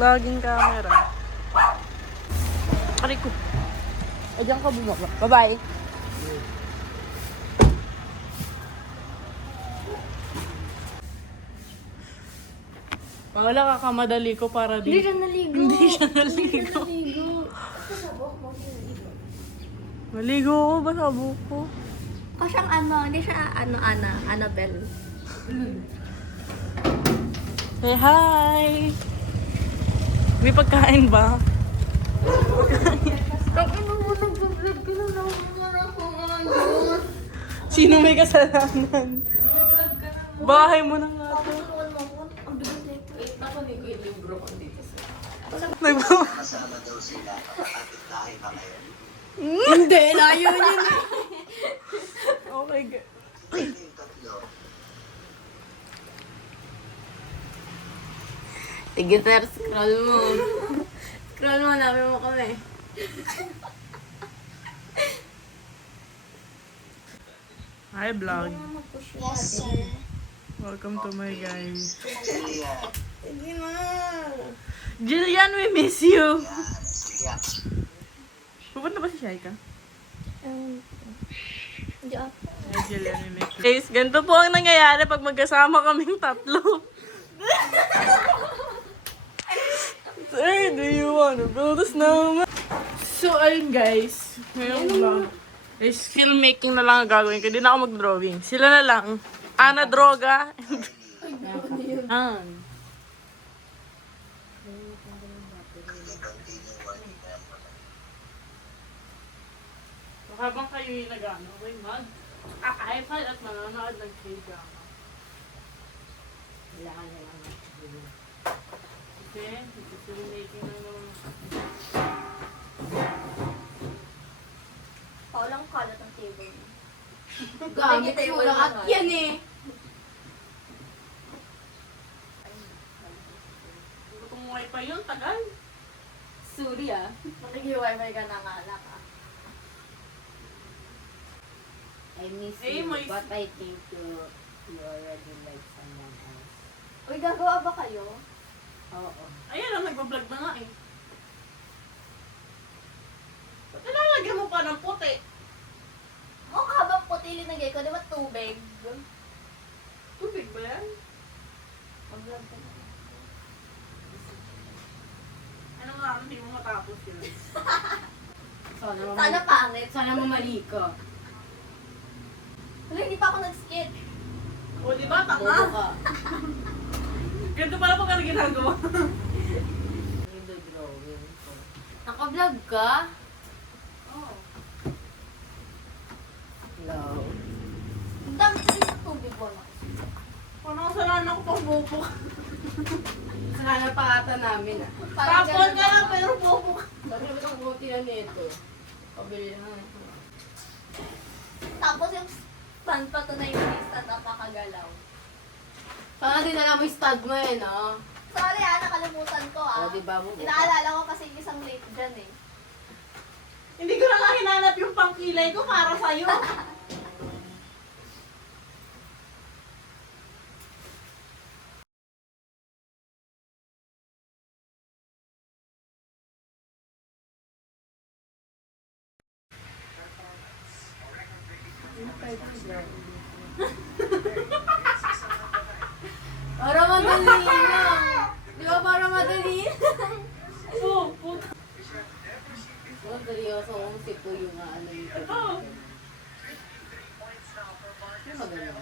Vlogging camera. Aray ko. Ay, diyan ka bumaba. Bye-bye. Wala kakamadali ko para Hindi di. siya naligo. Hindi siya naligo. Maligo ako ba sa buko? Kasi ang hindi siya Annabelle. Hey, hi! May pagkain ba? Kung ino mo nag-vlog ka na naman ako ngayon. Sino may kasalanan? Bahay mo na nga to. Ang bigat nito. Ako nag-libro ko dito sa... Kasama daw sila kapatid tayo ba ngayon? Hindi, layo niya na. Oh my God. Yung tatlo, Sige, sir, scroll mo. Scroll mo, namin mo kami. Hi, vlog. Yes, sir. Welcome to my guys. Jillian, Sige na. Jillian, we miss you! Jillian, Pupunta ba si Shaika? Hindi ako. Hi, Jillian, we miss you. Guys, ganito po ang nangyayari pag magkasama kaming tatlo. Sir, do you wanna build a snowman? So, ayun guys. Ngayong vlog is filmmaking na lang ang gagawin ko. Hindi na ako mag-drawing. Sila na lang. Ana Droga. An. So, habang kayo yung nag-ano, okay, mag-iPad at manonood ng K-drama. Kailangan niya lang. Kasi, filmmaking na naman. Paulang kalat ang table. Gamit mo lahat yan eh. Itong wifi yun, tagal. Sorry ah. Nakiki-wifi ka na nga anak ah. I miss Eh, you, may- but I think you already like someone else. Uy, gagawa ba kayo? Oo. Ayan lang, nagbablog na nga eh. Ba't nilalagyan mo pa ng puti? Mukha bang puti linagay ko? Di ba tubig? Tubig ba yan? Mag-vlog ka na. Ano nga, hindi mo matapos yun. Sana pangit. Sana mamali ka. Wala, hindi pa ako nag-skit. O, di ba? Bobo Tanga. ka. Ganito pala pag ano ginagawa. Yung drawing ko. Naka-vlog ka? Oo. Hello. Ang dami kasi sa tubig ko na. Paano kasalanan ko pang bobo ka? Sana pa ata namin ah. Tapon ka lang, pero bobo ka. Sabi ko ang buti na nito. Pabili na. Tapos yung stand pa to na yung lista napakagalaw. Sana din alam mo yung stud mo eh, no? Sorry nakalimutan ko O, diba mo? Inaalala ko kasi yung isang late dyan eh. Hindi ko na nga hinanap yung pangkilay ko para sa'yo. Para madali lang. Di ba para madali? Oo, puta. Oh, seryoso kung si po yung ano yung Ito. Ano magaling?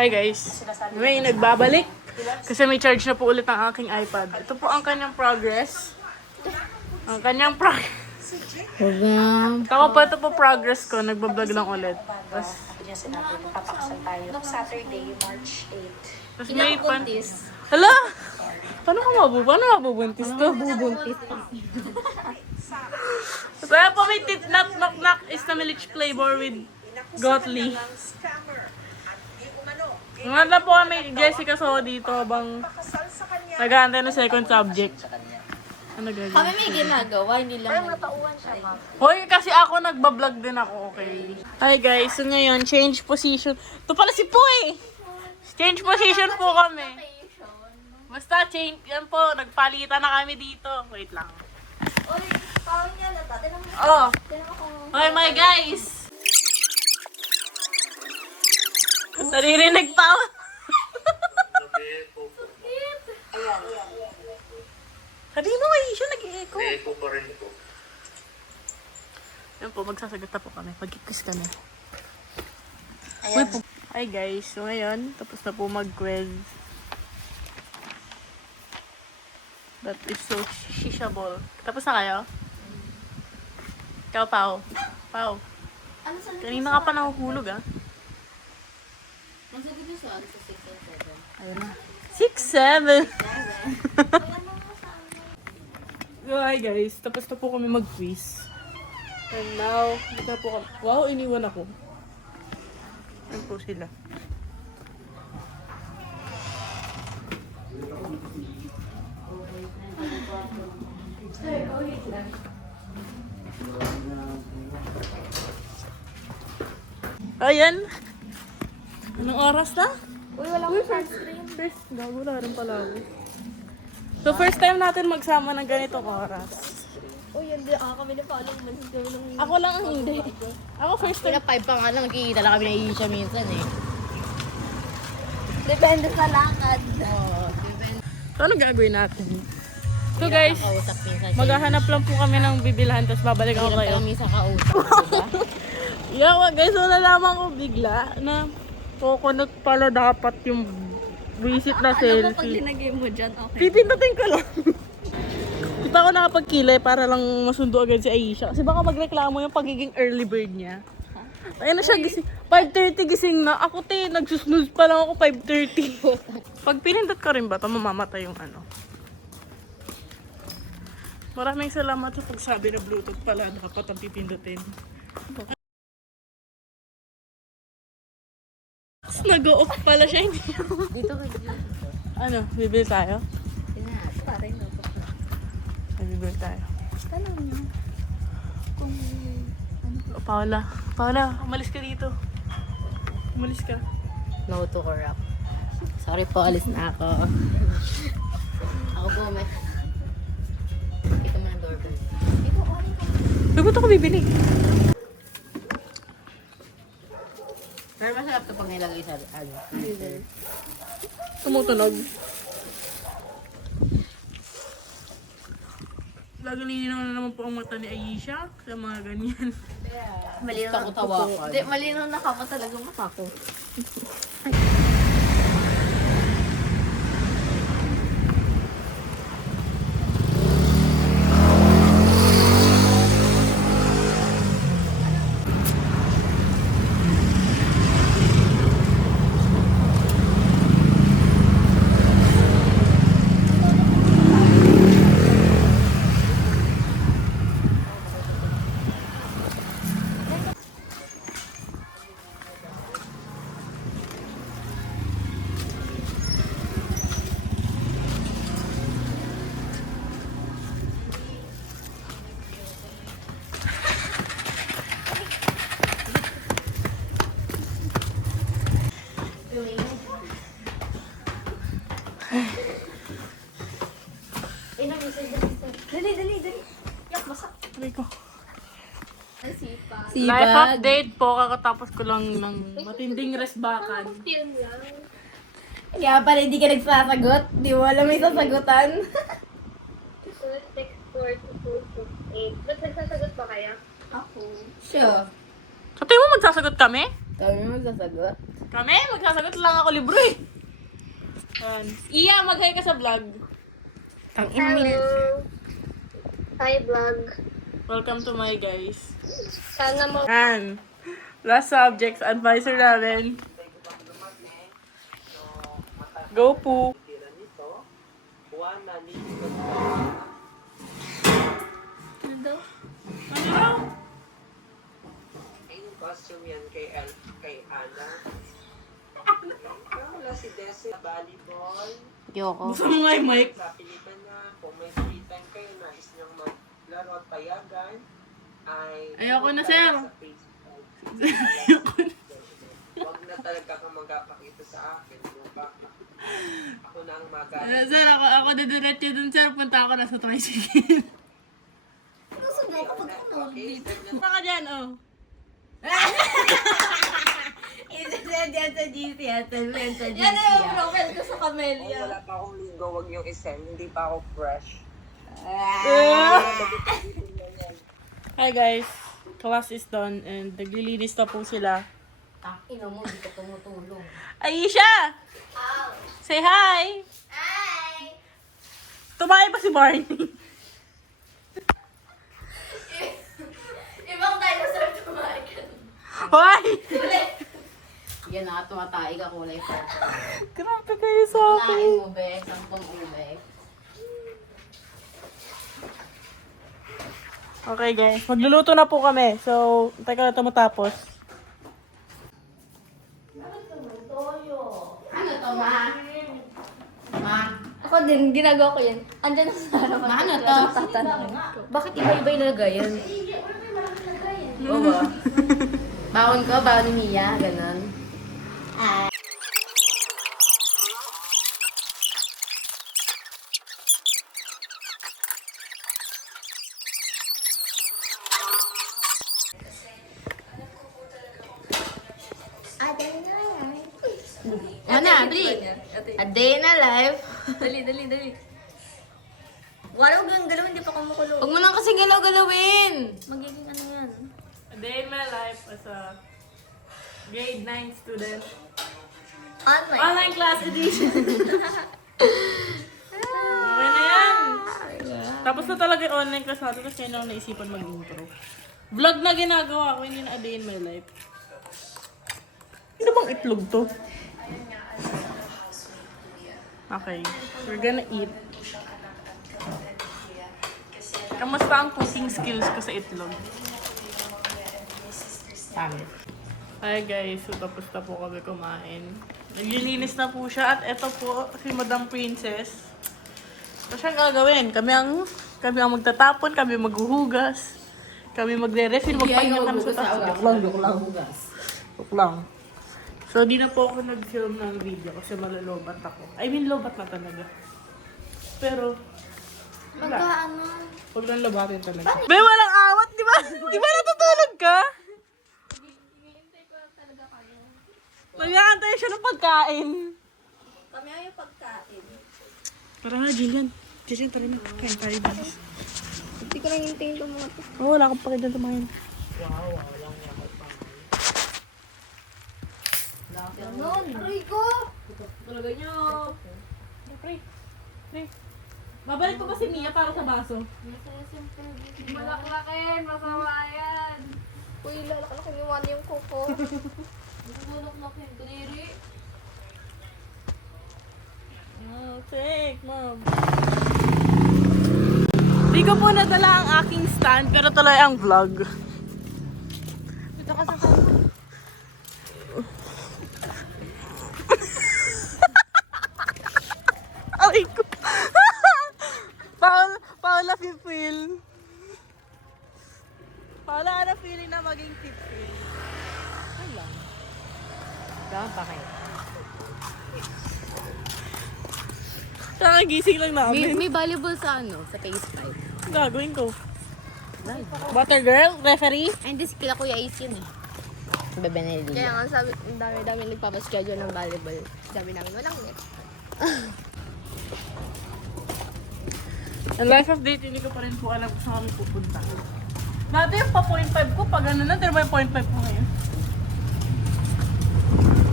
Hi guys. May nagbabalik. Kasi may charge na po ulit ang aking iPad. Ito po ang kanyang progress. Ang kanyang progress. Ako pa ito po progress ko. Nagbablog lang ulit. Tapos Suggestion natin, papakasal tayo. Noong Saturday, March 8. tapos may pan... Hala! Paano mabubuntis to? Bubuntis. So ayan po may knock knock knock is na Milich flavor with Gotli. Nganda po kami Jessica so dito habang Nag-aantay ng second subject. Sa kanya. Ano gagawin? Kami may ginagawa, hindi lang. Hoy, kasi ako nagbablog din ako, okay? Hi guys, so ngayon, change position. Ito pala si Poy! Change position po kami. Basta change, yan po, nagpalitan na kami dito. Wait lang. Uy, parang yan na. Tinan mo. Oh, Tinan mo kung... hoy my guys! Naririnig pa ako. Sabi mo kayo siya, nag-i-echo. Echo pa rin po. Yan po, magsasagot na po kami. Mag-kiss kami. Ayan. Hi guys, so ngayon, tapos na po mag-quiz. That is so shishable. Tapos na kayo? Ikaw, Pao. Pao. Ano sa... Kanina ka pa nahuhulog, ah. Masagot mo sa 6 and 7. Ayun na. 6, 7. So, hi guys. Tapos na po kami mag-quiz. And now, dito na po kami. Wow, iniwan ako. Ayan po sila. Ayan. Anong oras na? Uy, wala akong sunscreen. First, gago na rin pala ako. So, first time natin magsama ng ganitong oras. Uy, hindi. Kami na follow mo. Ako lang ang hindi. Ako first time. Kaya 5 pa nga lang, nagkikita lang kami na Isha minsan eh. Depende sa lakad. So, ano gagawin natin? So, guys, Kausap minsan. maghahanap lang po kami ng bibilhan, tapos babalik ako Hirap kayo. kami sa kausap, diba? Yeah, guys, so nalaman ko bigla na coconut pala dapat yung visit na Pag selfie. linagay mo dyan, okay. Pipindutin ko lang. Di pa ako nakapagkilay para lang masundo agad si Aisha. Kasi baka magreklamo yung pagiging early bird niya. Ayun na siya gising. 5:30 gising na. Ako nagsusnooze pa lang ako 5:30. Pag pinindot ko rin ba, mamamatay yung ano. Maraming salamat sa pagsabi na Bluetooth pala dapat ang pipindutin. Tapos nag-off pala siya. Hindi Dito ka dito. ano, bibili tayo? Parang no. Bibili tayo. Tanong niyo. Kung... Oh, Paula, umalis ka dito. Umalis ka. No to corrupt. Sorry po, alis na ako. Ako po, may... Ito mo ng doorbell. Ba't ba't ako bibili? Pero masarap ito pag nilagay sa ano. Tumutunog. Lagi nilinaw na naman po ang mata ni Aisha sa mga ganyan. Malinaw na tawakan. Hindi, malinaw na kamo talaga mata ko. Dali, dali, dali. Yak, masak. Aray ko. Nasipa. Life update po, kakatapos ko lang ng matinding resbakan. Film lang. Kaya pala hindi ka nagsasagot. Di mo alam may sasagutan. Text 42228. Ba't nagsasagot ba kaya? Ako. Sure. Sa tingin mo magsasagot kami? Kami magsasagot. Kami? Magsasagot lang ako libro eh. Yan. Iya, mag-hi ka sa vlog. Hello. Hi, vlog. Welcome to my guys. Sana mo... Yan. Last subjects, advisor namin. Go po. Ano daw? Ano daw? Ay, yung costume yan kay Ana. Wala si Desi, volleyball. Yoko. Gusto mo nga yung mic? Sa Pilipan na, kung may free time kayo, nais niyang maglaro at payagan, ay... Ayoko na, sir. Sa Facebook. Huwag na talaga kang magpapakita sa akin. Diba? Ako na ang magalit. Sir, ako didiretso dun, sir. Punta ako na sa tricycle. Okay, Punta ka dyan, oh. Isasend yan sa GC. Send mo yan sa GC. Yan na yung profile ko sa Kung Camellia. wala pa akong linggo, huwag niyong isend. Hindi pa ako fresh. Hi guys, class is done and naglilinis na po sila. Ino mo, hindi ka tumutulong. Aisha! Say hi! Hi! Tumayo ba si Barney? Ibang dinosaur tumakan. Hoy! Yan na, tumatay ka kulay purple. Grabe kayo sa akin. Kunain mo, be. Sampung ube. Okay guys, magluluto na po kami. So, teka na ito matapos. Ano to, ma? Ma? Ako din, ginagawa ko yan. Andyan na sa harapan. Ma, ano to? Tatanungin ko. Bakit iba-iba yung nalagayan? Oo. Baon ko, baon ni Mia. Ganon. Ano, dali. A day in a life. Dali, dali, dali. Wala ko yung galawin, hindi pa kumukulo. Huwag mo lang kasi galaw-galawin. Magiging ano yan? A day in my life as a grade 9 student. Online. Online class edition. Okay na yan. Tapos na talaga yung online class natin kasi yun ako naisipan mag-intro. Vlog na ginagawa ko, hindi na a day in my life. Ano bang itlog to? Okay, we're gonna eat. Kamusta ang cooking skills ko sa itlog? Pangit. Hi guys, so tapos na po kami kumain. Naglilinis na po siya at eto po si Madam Princess. So siyang gagawin. Kami ang magtatapon, kami maghuhugas, kami magre-refill, magpahinga kami sa taas. Joke lang. So di na po ako nag-film ng video kasi malalobat ako. I mean, lobat na talaga. Pero, wala. Magkaano? Huwag lang lobatin talaga. May walang awat, di ba? Di ba natutulog ka? Nag-aantay siya ng pagkain. Kami ay yung pagkain. Tara nga, Jillian. Jillian, tara na. Kain tayo, guys. Hindi ko lang hintayin itong mga to. Oh, wala akong pakita tumahin. Ganon! Aray ko! Talaga niyo. Pre. Babalik ko ba si Mia para sa baso? Malaklakin! Masama yan! Uy, lalaklakin yung wala yung kuko. Lalaklakin. Kadiri. Oh, take, mom. Di ko po nadala ang aking stand, pero tuloy ang vlog. Dito ka sa kanya. Aray ko. Paula feel. Paula, ano feeling na maging tipil? Ay lang. Gawin pa kayo. Kakagising lang namin. May volleyball sa sa phase 5. Gagawin ko. Water girl, referee. Ay, hindi, kila Kuya Ace yun eh. Bebe na Kaya nga sabi, ang dami-dami nagpapaschedule ng volleyball. Sabi namin, walang net. Ang life update, hindi ko pa rin po alam kung saan kami pupunta. Dati yung pa 0.5 ko, pag ano na, pero may 0.5 ko ngayon.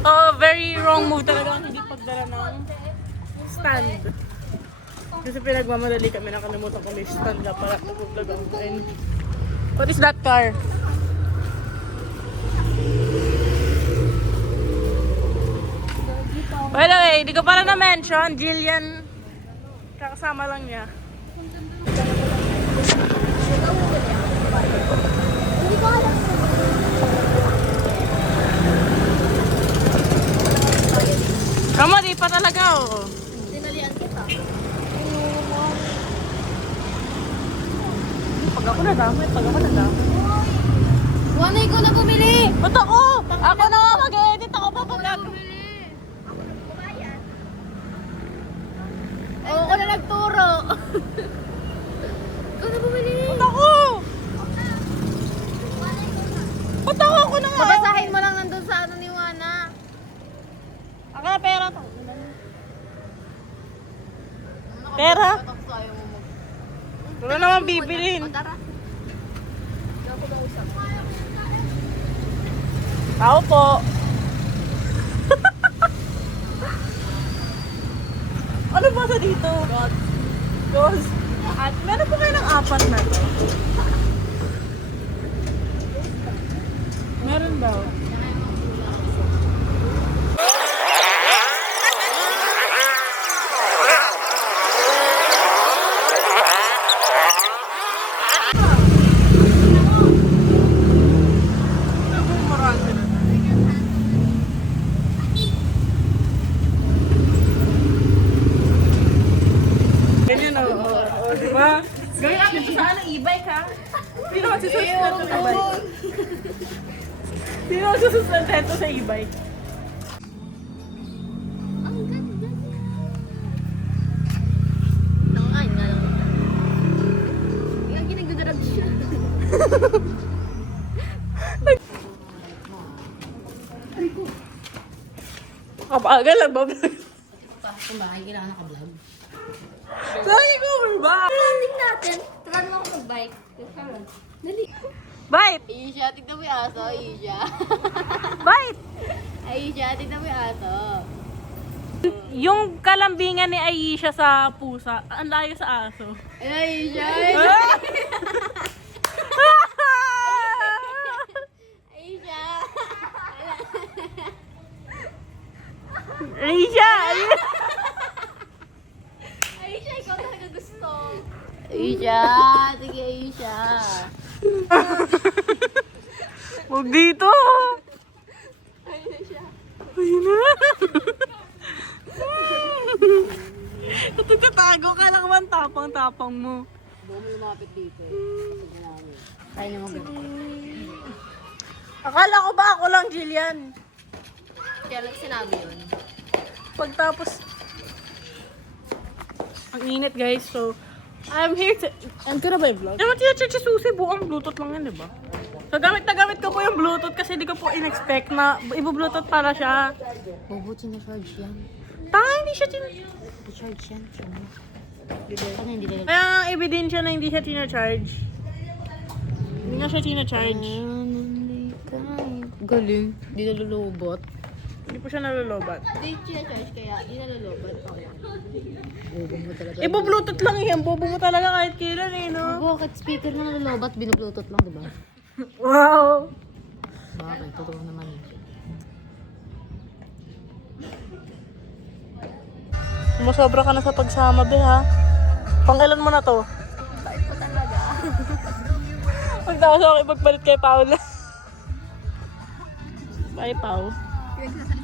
Oh, very wrong move talaga ang hindi pagdala ng stand. Kasi pinagmamadali kami, nakalimutan ko may stand na para mag-vlog ang friend. What is that car? By the way, di ko para na-mention, Jillian, kakasama lang niya. Hindi ko alam. Kama, di pa talaga, oo. Tinalian kita. Pag ako nadamay. Wanay ko na bumili! Ba't ako? Ako na nga mag-edit. Ako pa pag Oo, ako na nagturo. Ikaw na bumili. Ba't ako? Ba't ako na nga? Babasahin mo lang nandun sa ano ni Wana. Aka, pera to. Pera? Wala naman bibilin. Tara. Ako po. Ano ba sa dito? Ghost. At meron po kayo ng 4 na to? Meron daw. Ganyan o, di ba? Gawin akin to saan ang e-bike ha? Sino magsusustan to sa e-bike? Sino magsusustan to sa e-bike? Nangangain nga lang. Yung ginagdadarag siya. Kapagal lang ba? Kung bakit kailangan naka-vlog. Lagi ko ba? Landing natin. Tara naman ako mag-bike. Dali. Bite! Aisha, tignan mo yung aso, Aisha. Bite! Aisha, tignan mo yung aso. Yung kalambingan ni Aisha sa pusa, ang layo sa aso. Aisha! Aisha! Aisha! Aisha, ikaw talaga gusto. Aisha! Sige, Aisha! Huwag dito! Ayun na! Natagtatago ka lang man, tapang-tapang mo. Buo mo lumapit dito eh. Sige namin. Kaya naman ganito. Akala ko ba ako lang, Jillian? Kaya lang sinabi yun. Pagtapos, ang init guys, so, I'm here to, end ko na ba yung vlog? Naman tinacharge si Susie, buong Bluetooth lang yan, diba? So, gamit na gamit ko po yung Bluetooth kasi di ko po in-expect na ibu-Bluetooth para siya. Bubuti na charge yan. Tanga, hindi siya Charge yan. Ano hindi nila? Kaya ang ebidensya na hindi siya tina-charge. Hindi nga siya tina-charge. Galing. Hindi nalulubot. Hindi po siya nalolobat. Hindi charge kaya hindi nalulubot. Bobo mo talaga. Ibu-Bluetooth lang yan. Bobo mo talaga kahit kailan eh, no? Bakit speaker na nalulubot? Binu-bluetooth lang, diba? Wow! Bakit? Totoo naman eh. Sumasobra ka na sa pagsama, be, ha? Pangilan mo na to? Bait po talaga. Magtapos ako ipagpalit kay Paula. Bye, Pao. Pinagsasabi